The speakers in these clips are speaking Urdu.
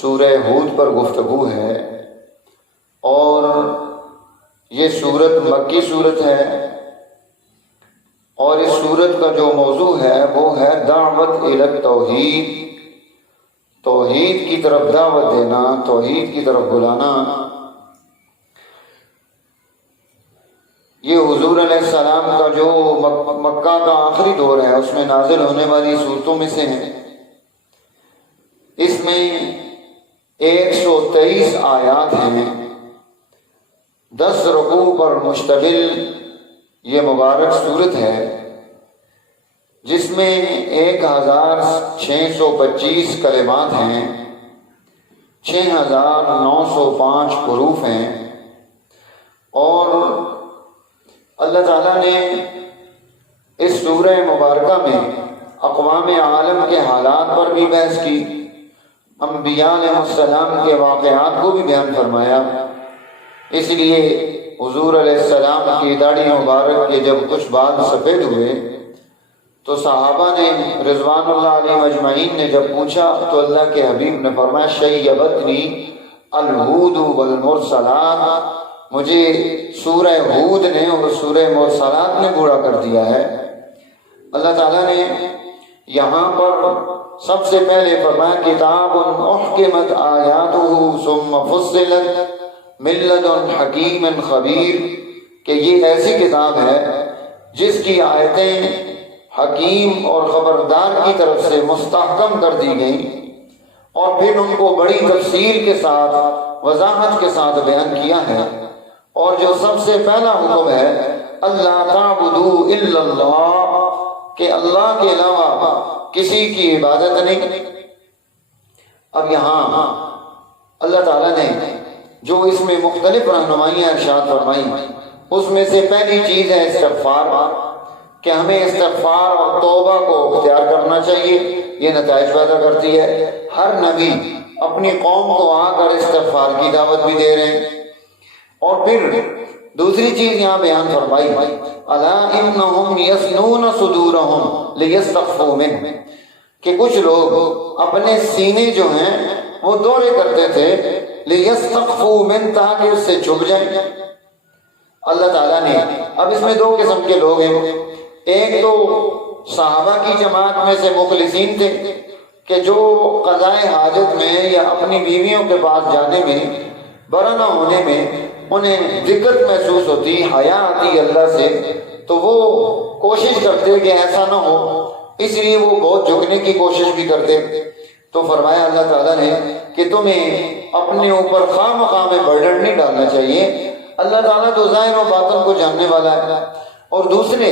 سورہ ہود پر گفتگو ہے، اور یہ سورت مکی سورت ہے، اور اس سورت کا جو موضوع ہے وہ ہے دعوت الی التوحید، توحید کی طرف دعوت دینا، توحید کی طرف بلانا۔ یہ حضور علیہ السلام کا جو مکہ کا آخری دور ہے اس میں نازل ہونے والی صورتوں میں سے ہیں۔ اس میں 123 آیات ہیں، 10 رکوع پر مشتمل یہ مبارک صورت ہے، جس میں 1625 کلمات ہیں، 6905 حروف ہیں، اور اللہ تعالیٰ نے اس سورہ مبارکہ میں اقوام عالم کے حالات پر بھی بحث کی، انبیاء علیہ السلام کے واقعات کو بھی بیان فرمایا۔ اس لیے حضور علیہ السلام کی داڑھی مبارک کے جب کچھ بال سفید ہوئے تو صحابہ نے رضوان اللہ علیہم اجمعین نے جب پوچھا تو اللہ کے حبیب نے فرمایا شیبتنی الہود والمرسلات، مجھے سورہ ہود نے اور سورہ مرسلات نے بوڑھا کر دیا ہے۔ اللہ تعالیٰ نے یہاں پر سب سے پہلے فرمایا کتاب احکمت آیاتہ ثم فصلت من لدن حکیم خبیر، کہ یہ ایسی کتاب ہے جس کی آیتیں حکیم اور خبردار کی طرف سے مستحکم کر دی گئیں، اور پھر ان کو بڑی تفصیل کے ساتھ وضاحت کے ساتھ بیان کیا ہے۔ اور جو سب سے پہلا حکم ہے اللہ تعبدوا الا اللہ، کہ اللہ کے علاوہ کسی کی عبادت نہیں۔ اب یہاں اللہ تعالیٰ نے جو اس میں مختلف رہنمائیاں ارشاد فرمائی، اس میں سے پہلی چیز ہے استغفار، کہ ہمیں استغفار اور توبہ کو اختیار کرنا چاہیے، یہ نتائج پیدا کرتی ہے۔ ہر نبی اپنی قوم کو آ کر استغفار کی دعوت بھی دے رہے ہیں۔ اور پھر دوسری چیز یہاں بیان فرمائی الا انہم یثنون صدورہم لیستخفوا منہ، کہ کچھ لوگ اپنے سینے جو ہیں وہ دورے کرتے تھے لیستخفوا منہ، تاکہ اس سے چھپ جائیں۔ اللہ تعالیٰ نے اب اس میں 2 قسم کے لوگ ہیں، ایک تو صحابہ کی جماعت میں سے مخلصین تھے کہ جو قضاء حاجت میں یا اپنی بیویوں کے پاس جانے میں، برا نہ ہونے میں انہیں دقت محسوس ہوتی، حیا آتی اللہ سے، تو وہ کوشش کرتے کہ ایسا نہ ہو، اس لیے وہ بہت جھکنے کی کوشش بھی کرتے۔ تو فرمایا اللہ تعالیٰ نے کہ تمہیں اپنے اوپر خواہ مخواہ میں برڈن نہیں ڈالنا چاہیے، اللہ تعالیٰ تو ظاہر و باطن کو جاننے والا ہے۔ اور دوسرے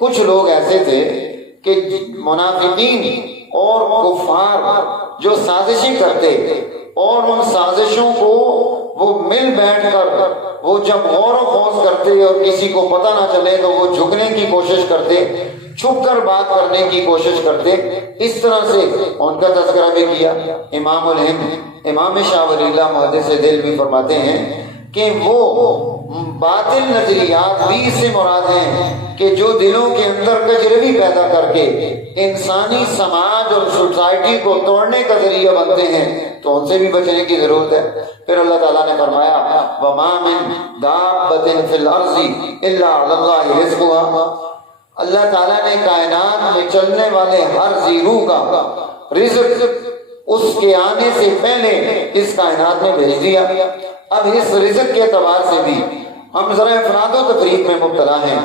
کچھ لوگ ایسے تھے کہ منافقین اور کفار جو سازشیں کرتے، اور ان سازشوں کو وہ مل بیٹھ کر وہ جب غور و خوض کرتے اور کسی کو پتہ نہ چلے تو وہ جھکنے کی کوشش کرتے، چھپ کر بات کرنے کی کوشش کرتے۔ اس طرح سے ان کا تذکرہ بھی کیا۔ امام الہند امام شاہ ولی اللہ محدث دل بھی فرماتے ہیں کہ وہ باطل نظریات بھی اس سے مراد ہیں کہ جو دلوں کے اندر کجروی پیدا کر کے انسانی سماج اور سوسائٹی کو توڑنے کا ذریعہ بنتے ہیں، تو ان سے بھی بچنے کی ضرورت ہے۔ پھر اللہ تعالیٰ نے فرمایا وَمَا مِن دَابَّةٍ فِي الْأَرْضِ إِلَّا عَلَى اللَّهِ رِزْقُهَا، اللہ تعالیٰ نے کائنات میں چلنے والے ہر زیرو کا رزق اس کے آنے سے پہلے اس کائنات میں بھیج دیا۔ اب اس رزق کے اعتبار سے بھی ہم ذرا افراد و تفریق میں مبتلا ہیں۔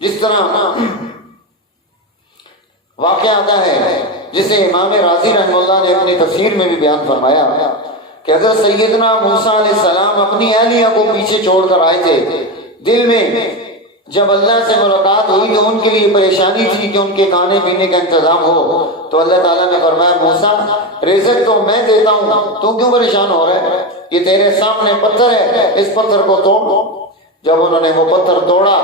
جس طرح واقعہ آتا ہے جسے امام راضی رحمہ اللہ نے اپنی تفسیر میں بھی بیان فرمایا کہ حضرت سیدنا موسیٰ علیہ السلام اپنی اہلیہ کو پیچھے چھوڑ کر آئے تھے، دل میں جب اللہ سے ملاقات ہوئی تو ان کے لیے پریشانی تھی کہ ان کے کھانے پینے کا انتظام ہو، تو اللہ تعالیٰ نے فرمایا موسیٰ رزق تو میں دیتا ہوں، تو کیوں پریشان ہو رہا ہے؟ یہ تیرے سامنے پتھر ہے، اس پتھر کو توڑ۔ جب انہوں نے وہ پتھر توڑا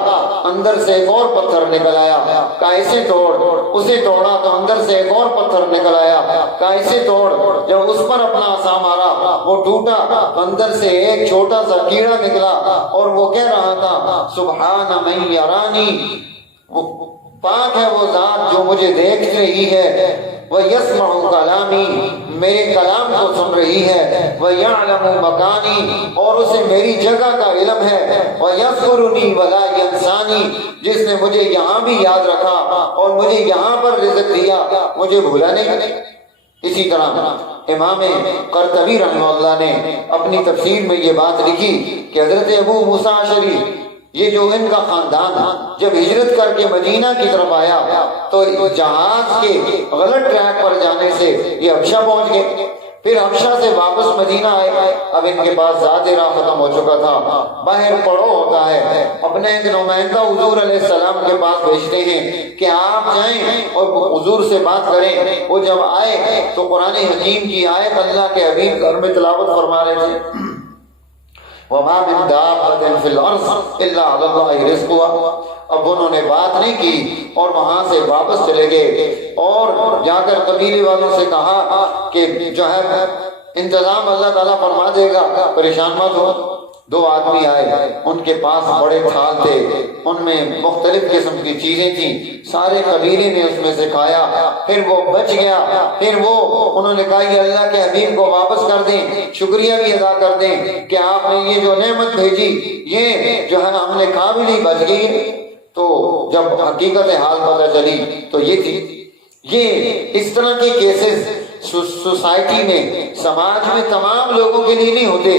اندر سے ایک اور پتھر نکل آیا، کہا اسے توڑ، اسے توڑا تو اندر سے ایک اور پتھر نکل آیا، کہا اسے توڑ۔ جب اس پر اپنا عصا مارا وہ ٹوٹا تو اندر سے ایک چھوٹا سا کیڑا نکلا، اور وہ کہہ رہا تھا سبحان من یرانی، پاک ہے وہ ذات جو مجھے دیکھ رہی ہے۔ وَيَسْمَعُ كَلَامِي، میرے کلام کو سن رہی ہے، وَيَعْلَمُ مَكَانِي، اور اسے میری جگہ کا علم ہے، وَيَذْكُرُنِي وَلَا يَنسَانِي، جس نے مجھے یہاں بھی یاد رکھا اور مجھے یہاں پر رزق دیا، مجھے بھولا نہیں۔ اسی طرح امام قرطبی رحمہ اللہ نے اپنی تفسیر میں یہ بات لکھی کہ حضرت ابو موسیٰ اشعری، یہ جو ان کا خاندان جب ہجرت کر کے مدینہ کی طرف آیا تو جہاز کے غلط ٹریک پر جانے سے یہ حبشہ پہنچ گئے، پھر حبشہ سے واپس مدینہ آئے۔ اب ان کے پاس ذات راہ ختم ہو چکا تھا، باہر پڑو ہوتا ہے، اپنے ایک نمائندہ حضور علیہ السلام کے پاس بھیجتے ہیں کہ آپ جائیں اور حضور سے بات کریں۔ وہ جب آئے تو قرآن حکیم کی آیت اللہ کے حبیب گھر میں تلاوت فرما رہے تھے، وَمَا مِن دَابَّةٍ فِي الْأَرْضِ إِلَّا عَلَى اللَّهِ رِزْقُهَا۔ اب انہوں نے بات نہیں کی اور وہاں سے واپس چلے گئے اور جا کر قبیلے والوں سے کہا کہ جو ہے انتظام اللہ تعالیٰ فرما دے گا، پریشان مت ہو۔ دو آدمی آئے، ان کے پاس بڑے تھال تھے، ان میں مختلف قسم کی چیزیں تھیں، سارے قبیلے نے اس میں سے کھایا، پھر وہ بچ گیا، پھر وہ انہوں نے کہا یہ اللہ کے حبیب کو واپس کر دیں، شکریہ بھی ادا کر دیں کہ آپ نے یہ جو نعمت بھیجی یہ جو ہے ہم نے کھا بھی نہیں، بچ گئی۔ تو جب حقیقت حال پتہ چلی تو یہ تھی۔ یہ اس طرح کے کیسز سوسائٹی میں، سماج میں تمام لوگوں کے لیے نہیں ہوتے،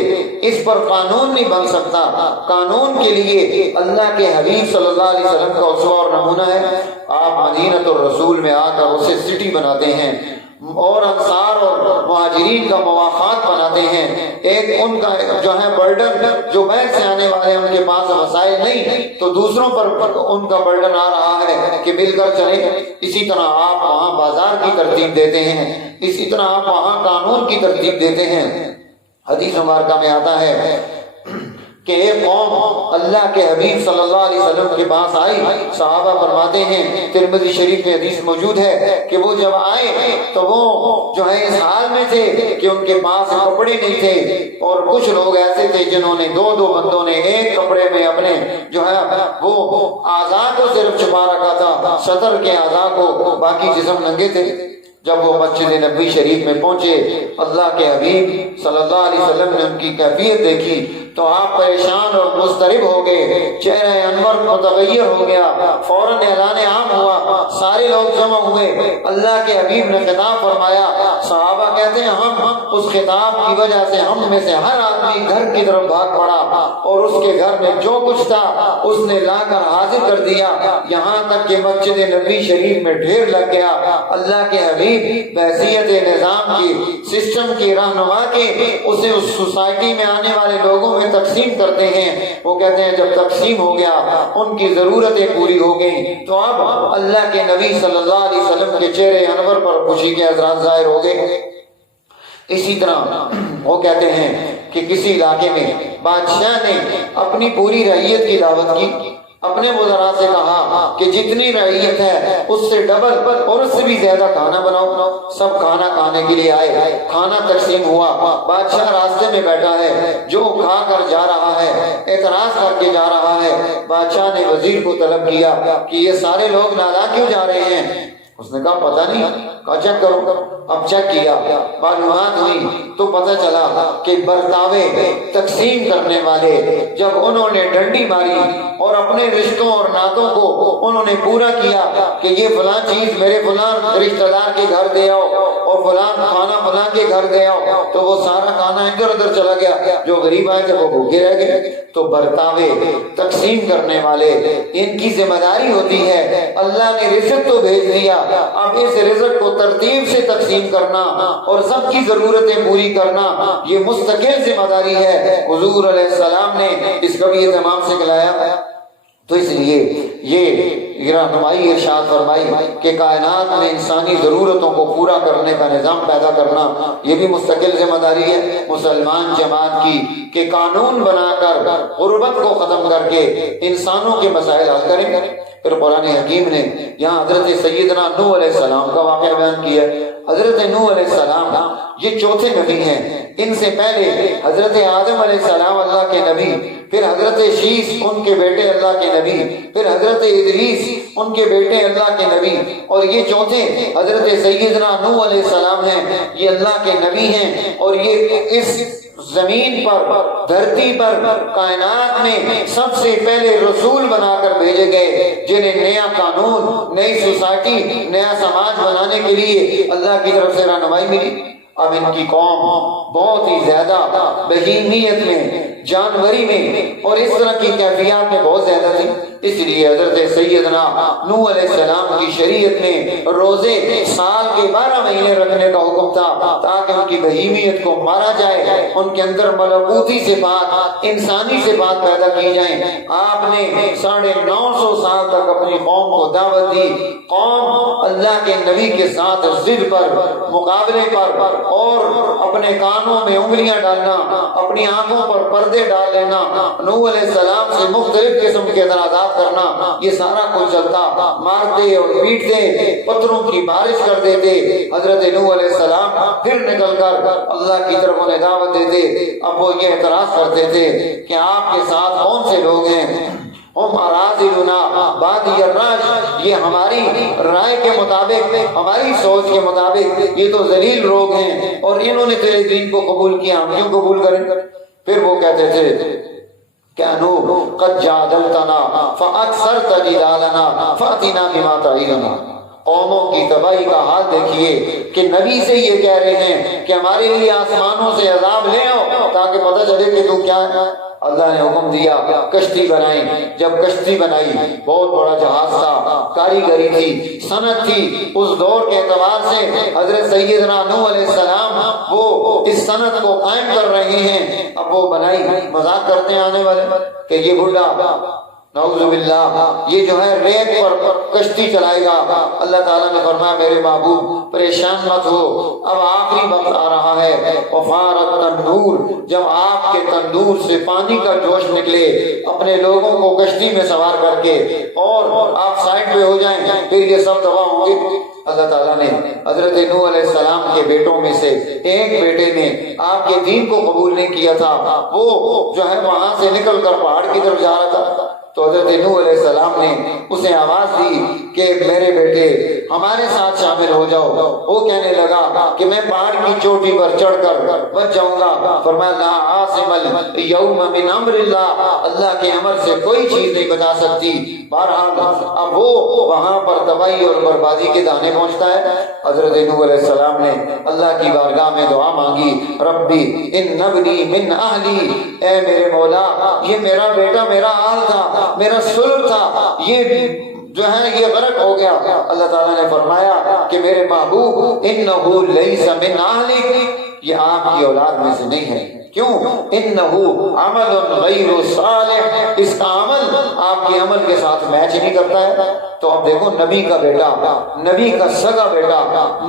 اس پر قانون نہیں بن سکتا۔ قانون کے لیے اللہ کے حبیب صلی اللہ علیہ وسلم کا اسوہ اور نمونہ ہے۔ آپ مدینۃ الرسول میں آ کر اسے سٹی بناتے ہیں اور انصار اور مہاجرین کا مواخات بناتے ہیں۔ ایک ان کا جو ہے برڈن، جو بیت سے آنے والے ان کے پاس وسائل نہیں تو دوسروں پر ان کا برڈن آ رہا ہے کہ مل کر چلیں۔ اسی طرح آپ وہاں بازار کی ترتیب دیتے ہیں، اسی طرح آپ وہاں قانون کی ترتیب دیتے ہیں۔ حدیث مبارکہ میں آتا ہے کہ ایک قوم اللہ کے حبیب صلی اللہ علیہ وسلم کے پاس آئی، صحابہ فرماتے ہیں، ترمذی شریف میں حدیث موجود ہے کہ وہ جب آئے تو وہ جو ہے اس حال میں تھے کہ ان کے پاس کپڑے نہیں تھے، اور کچھ لوگ ایسے تھے جنہوں نے دو بندوں نے ایک کپڑے میں اپنے جو ہے وہ اعضاء کو صرف چھپا رکھا تھا، سطر کے اعضاء کو، باقی جسم ننگے تھے۔ جب وہ مسجد نبوی شریف میں پہنچے، اللہ کے حبیب صلی اللہ علیہ وسلم نے ان کی کیفیت دیکھی تو آپ پریشان اور مضطرب ہو گئے، چہرہ انور متغیر ہو گیا، فوراً اعلان عام ہوا، سارے لوگ جمع ہوئے، اللہ کے حبیب نے خطاب فرمایا۔ صحابہ کہتے ہیں ہم اس خطاب کی وجہ سے ہم میں سے ہر آدمی گھر کی طرف بھاگ پڑا اور اس کے گھر میں جو کچھ تھا اس نے لا کر حاضر کر دیا، یہاں تک کہ مسجد نبوی شریف میں ڈھیر لگ گیا۔ اللہ کے حبیب بحیثیت نظام کی، سسٹم کی رہنما کے اسے اس سوسائٹی میں آنے والے لوگوں میں تقسیم کرتے ہیں۔ وہ کہتے ہیں جب تقسیم ہو گیا، ان کی ضرورتیں پوری ہو گئیں، تو اب اللہ کے نبی صلی اللہ علیہ وسلم کے چہرے انور پر خوشی کے اثرات ظاہر ہو گئے۔ اسی طرح وہ کہتے ہیں کہ کسی علاقے میں بادشاہ نے اپنی پوری رعیت کی دعوت کی، اپنے وزراء سے کہا کہ جتنی رعیت ہے اس سے ڈبل اور اس سے بھی زیادہ کھانا بناؤ۔ سب کھانا کھانے کے لیے آئے، کھانا تقسیم ہوا، بادشاہ راستے میں بیٹھا ہے، جو کھا کر جا رہا ہے اعتراض کر کے جا رہا ہے۔ بادشاہ نے وزیر کو طلب کیا کہ یہ سارے لوگ نالا کیوں جا رہے ہیں؟ اس نے کہا پتہ نہیں، کہا چیک کرو۔ اب چیک کیا، معلومات ہوئی تو پتہ چلا کہ برتاوے تقسیم کرنے والے جب انہوں نے ڈنڈی ماری اور اپنے رشتوں اور ناتوں کو انہوں نے پورا کیا کہ یہ فلاں چیز میرے فلاں رشتہ دار کے گھر دے آؤ اور فلاں کھانا فلاں کے گھر دے آؤ، تو وہ سارا کھانا ادھر ادھر چلا گیا، جو غریب آئے تھے وہ بھوکے رہ گئے۔ تو برتاوے تقسیم کرنے والے ان کی ذمہ داری ہوتی ہے۔ اللہ نے رزق تو بھیج دیا، اب اس رزق کو ترتیب سے تقسیم کرنا اور سب کی ضرورتیں پوری کرنا یہ مستقل ذمہ داری ہے۔ حضور علیہ السلام نے اس کا بھی اہتمام سے کھلایا۔ تو اس لیے یہ رہنمائی ارشاد فرمائی کہ کائنات میں انسانی ضرورتوں کو پورا کرنے کا نظام پیدا کرنا یہ بھی مستقل ذمہ داری ہے مسلمان جماعت کی کہ قانون بنا کر غربت کو ختم کر کے انسانوں کے مسائل حل کریں۔ پھر قرآن حکیم نے یہاں حضرت سیدنا نوح علیہ السلام کا واقعہ بیان کیا ہے۔ حضرت نوح علیہ السلام یہ چوتھے نبی ہیں، ان سے پہلے حضرت آدم علیہ السلام اللہ کے نبی، پھر حضرت شیس ان کے بیٹے اللہ کے نبی، پھر حضرت ادریس ان کے بیٹے اللہ کے نبی، اور یہ چوتھے حضرت سیدنا نوح علیہ السلام ہیں، یہ اللہ کے نبی ہیں، اور یہ اس زمین پر، دھرتی پر، کائنات میں سب سے پہلے رسول بنا کر بھیجے گئے، جنہیں نیا قانون، نئی سوسائٹی، نیا سماج بنانے کے لیے اللہ کی طرف سے رہنمائی ملی۔ اب ان کی قوم بہت ہی زیادہ بہیمیت میں، جانوری میں اور اس طرح کی کیفیات میں بہت زیادہ تھی، اس لیے حضرت سیدنا نوح علیہ السلام کی شریعت میں روزے سال کے 12 مہینے رکھنے کا حکم تھا، تاکہ ان کی بہیمیت کو مارا جائے، ان کے اندر ملکوتی صفات، انسانی صفات پیدا کی جائیں۔ آپ نے 950 سال تک اپنی قوم کو دعوت دی۔ قوم اللہ کے نبی کے ساتھ ضد پر، مقابلے پر، اور اپنے کانوں میں انگلیاں ڈالنا، اپنی آنکھوں پر پردے ڈال لینا، نوح علیہ السلام سے مختلف قسم کے اعتراضات کرنا، یہ سارا کچھ چلتا۔ مارتے اور پیٹتے، پتھروں کی بارش کر دیتے۔ حضرت نوح علیہ السلام پھر نکل کر اللہ کی طرف انہیں دعوت دیتے۔ اب وہ یہ اعتراض کرتے تھے کہ آپ کے ساتھ کون سے لوگ ہیں؟ ہم اراذلنا بادی الرأی، یہ ہماری رائے کے مطابق، ہماری سوچ کے مطابق یہ تو ذلیل لوگ ہیں، اور انہوں نے تیرے دین کو قبول کیا، ہم کیوں قبول کریں؟ پھر وہ کہتے تھے کہ نو قد جادلتنا فاکثرت جدالنا فاتنا بما تعیدنا۔ قوموں کی تباہی کا حال دیکھیے کہ نبی سے یہ کہہ رہے ہیں کہ ہمارے لیے آسمانوں سے عذاب لے آؤ تاکہ پتہ چلے کہ تو کیا ہے۔ اللہ نے حکم دیا، کشتی بنائی۔ جب کشتی بنائی، بہت بڑا جہاز تھا، کاریگری تھی، صنعت تھی، اس دور کے اعتبار سے حضرت سیدنا نوح علیہ السلام وہ اس صنعت کو قائم کر رہے ہیں۔ اب وہ بنائی، مذاق کرتے ہیں آنے والے کہ یہ بڈھا، نعوذ باللہ، یہ جو ہے ریت پر کشتی چلائے گا۔ اللہ تعالیٰ نے فرمایا میرے محبوب پریشان مت ہو، اب آخری وقت آ رہا ہے۔ وفارت تنور، جب آپ کے تندور سے پانی کا جوش نکلے، اپنے لوگوں کو کشتی میں سوار کر کے اور آپ سائڈ پہ ہو جائیں، پھر یہ سب تباہ ہوں گے۔ اللہ تعالیٰ نے حضرت نوح علیہ السلام کے بیٹوں میں سے ایک بیٹے نے آپ کے دین کو قبول نہیں کیا تھا، وہ جو ہے وہاں سے نکل کر پہاڑ کی طرف جا رہا تھا، تو حضرت نوح علیہ السلام نے اسے آواز دی کہ میرے بیٹے ہمارے ساتھ شامل ہو جاؤ۔ وہ کہنے لگا کہ میں پہاڑ کی چوٹی پر چڑھ کر بچ جاؤں گا۔ فرمایا لا عاصم اليوم من امر اللہ، اللہ کے امر سے کوئی چیز نہیں بچا سکتی۔ بہرحال اب وہ وہاں پر تباہی اور بربادی کے دانے پہنچتا ہے۔ حضرت نوح علیہ السلام نے اللہ کی بارگاہ میں دعا مانگی، ربی ان ابنی من اہلی، اے میرے مولا یہ میرا بیٹا میرا آل تھا، میرا سلب تھا، یہ جو ہے یہ غرق ہو گیا۔ اللہ تعالیٰ نے فرمایا کہ میرے محبوب انہو لیس من اہلک، یہ آپ کی اولاد میں سے نہیں ہے۔ کیوں؟ انہو عمل غیر صالح، اس کا عمل آپ کے عمل کے ساتھ میچ نہیں کرتا ہے۔ تو اب دیکھو نبی کا بیٹا، نبی کا سگا بیٹا،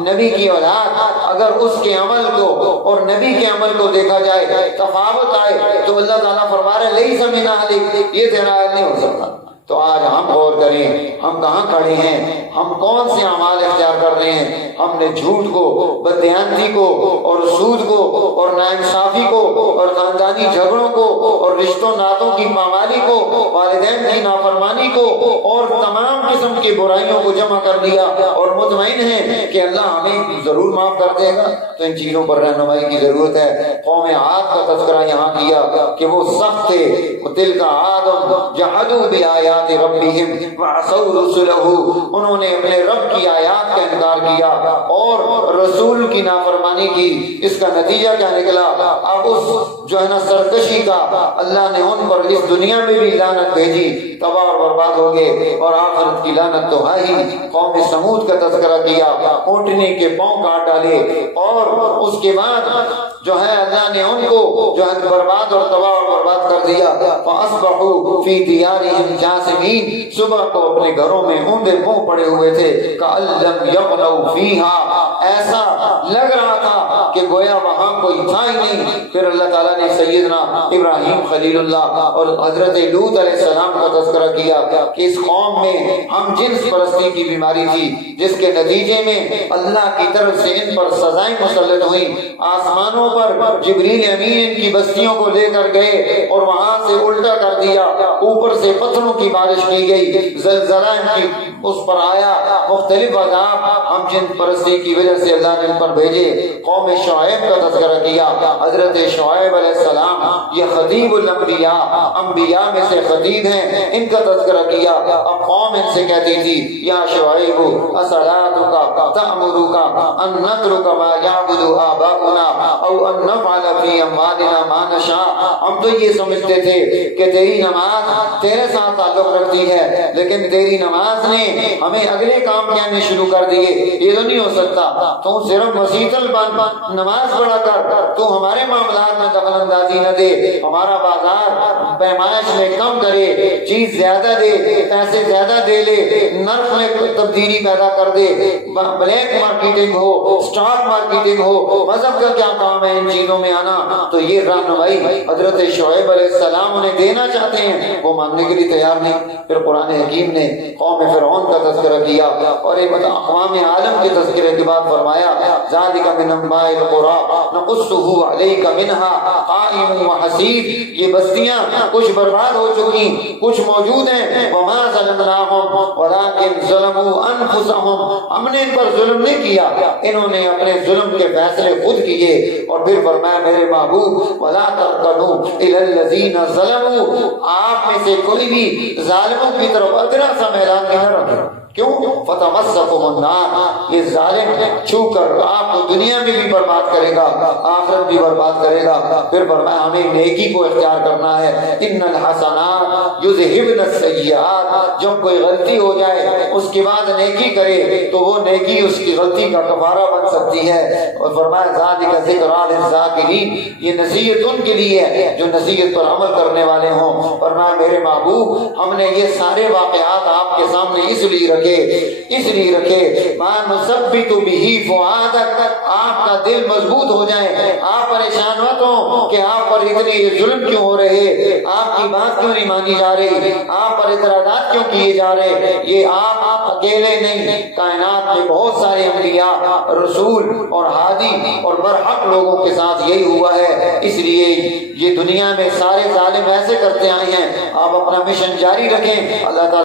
نبی کی اولاد، اگر اس کے عمل کو اور نبی کے عمل کو دیکھا جائے، تفاوت آئے، تو اللہ تعالیٰ فرما رہے ہیں لیس من اہلک، یہ تیرا اہل نہیں ہو سکتا۔ تو آج ہم غور کریں، ہم کہاں کھڑے ہیں، ہم کون سے اعمال اختیار کر رہے ہیں۔ ہم نے جھوٹ کو، بددیانتی کو، اور سود کو، اور ناانصافی کو، اور خاندانی جھگڑوں کو، اور رشتوں ناتوں کی پامالی کو، والدین کی نافرمانی کو، اور تمام قسم کی برائیوں کو جمع کر لیا، اور مطمئن ہیں کہ اللہ ہمیں ضرور معاف کر دے گا۔ تو ان چیزوں پر رہنمائی کی ضرورت ہے۔ قوم عاد کا تذکرہ یہاں کیا کہ وہ سخت تھے، تلک عاد جحدوا بآیات ربہم وعصوا رسلہ، انہوں نے اپنے رب کی آیات کا انکار کیا اور رسول کی نافرمانی کی۔ اس کا نتیجہ کیا نکلا؟ اب اس جو ہے نا سرکشی کا اللہ نے ان پر اس دنیا میں بھی لعنت بھیجی، تباہ اور برباد ہو گئے، اور آخرت کی لعنت تو ہے ہی۔ قوم سمود کا تذکرہ کیا، اونٹنے کے پاؤں کاٹ ڈالے، اور اس کے بعد جو ہے اللہ نے ان کو جو ہے برباد اور تباہ اور برباد کر دیا۔ فاصبحوا فی دیارہم جاثمین، ناسمین، صبح کو اپنے گھروں میں اوندے منہ پڑے ہوئے تھے، کأن لم یغنوا فیہا، ایسا لگ رہا تھا کہ گویا وہاں کوئی تھا ہی نہیں۔ پھر اللہ تعالیٰ نے سیدنا ابراہیم خلیل اللہ اور حضرت لوط علیہ السلام کا تذکرہ کیا کہ اس قوم میں ہم جنس پرستی کی بیماری تھی، جس کے نتیجے میں اللہ کی طرف سے ان پر سزائیں مسلط ہوئیں۔ آسمانوں پر جبریل امین ان کی بستیوں کو لے کر گئے اور وہاں سے الٹا کر دیا، اوپر سے پتھروں کی بارش کی گئی، زلزلہ ان کی اس پر آیا، مختلف عذاب ہم جنس پرستی کی وجہ سے اللہ نے ان پر بھیجے۔ قوم شعیب کا تذکرہ کیا، حضرت شعیب علیہ السلام یہ خطیب الانبیاء، انبیاء میں سے خطیب ہیں، ان کا تذکرہ کیا۔ اب قوم ان سے کہتی تھی یا شعیب اصلاتک تأمرک ان نترک ما یعبد آباؤنا او ان نفعل فی اموالنا ما نشاء۔ ہم تو یہ سمجھتے تھے کہ تیری نماز تیرے ساتھ تعلق رکھتی ہے، لیکن تیری نماز نے ہمیں اگلے کام کہنے شروع کر دیے۔ یہ تو نہیں ہو سکتا، تو صرف مسیطل بن نماز پڑھا کر، تو ہمارے معاملات میں دخل اندازی نہ دے، ہمارا بازار پیمائش میں کم کرے، چیز زیادہ دے، پیسے زیادہ دے لے، نرخ میں تبدیلی پیدا کر دے، بلیک مارکیٹنگ ہو، سٹاک مارکیٹنگ ہو، مذہب کا کیا کام ہے ان چیزوں میں آنا؟ تو یہ رہنمائی حضرت شعیب علیہ السلام انہیں دینا چاہتے ہیں، وہ ماننے کے لیے تیار نہیں۔ پھر قرآن حکیم نے قوم فرعون کا تذکرہ کیا اور ایک اقوام عالم کے تذکرے کے بعد فرمایا ذالک من انباء القری نقصہ علیک منھا قائم وحصید۔ یہ بستیاں کچھ برباد ہو چکی، کچھ موجود ہیں۔ وما ظلمناہم ولکن ظلموا انفسہم، ہم نے ان پر ظلم نہیں کیا، انہوں نے اپنے ظلم کے فیصلے خود کیے۔ اور پھر فرمایا میرے محبوب ولا ترکنوا الی الذین ظلموا، آپ میں سے کوئی بھی ظالموں کی طرف ادنا سا میلان نہ رکھے۔ کیوں؟ فتمسکم النار، یہ ظالم چھو کر آپ کو دنیا میں بھی برباد کرے گا، آخرت بھی برباد کرے گا۔ پھر فرمایا ہمیں نیکی کو اختیار کرنا ہے، ان الحسنات یذہبن السیئات، جب کوئی غلطی ہو جائے اس کے بعد نیکی کرے تو وہ نیکی اس کی غلطی کا کفارہ بن سکتی ہے۔ اور فرمایا ذالک ذکریٰ للذاکرین، یہ نصیحت ان کے لیے ہے جو نصیحت پر عمل کرنے والے ہوں۔ فرمایا میرے محبوب ہم نے یہ سارے واقعات آپ کے سامنے اس لیے رکھے ما نثبت بہ فؤادک، آپ کا دل مضبوط ہو جائے، آپ پریشان مت ہوں کہ آپ پر اتنے یہ ظلم کیوں ہو رہے، آپ کی بات کیوں نہیں مانی جا رہی، آپ پر اعتراضات کیوں کیے جا رہے۔ یہ آپ اکیلے نہیں، کائنات میں بہت سارے انبیاء، رسول اور ہادی اور برحق لوگوں کے ساتھ یہی ہوا ہے۔ اس لیے یہ دنیا میں سارے ظالم ایسے کرتے آئے ہیں، آپ اپنا مشن جاری رکھیں، اللہ تعالیٰ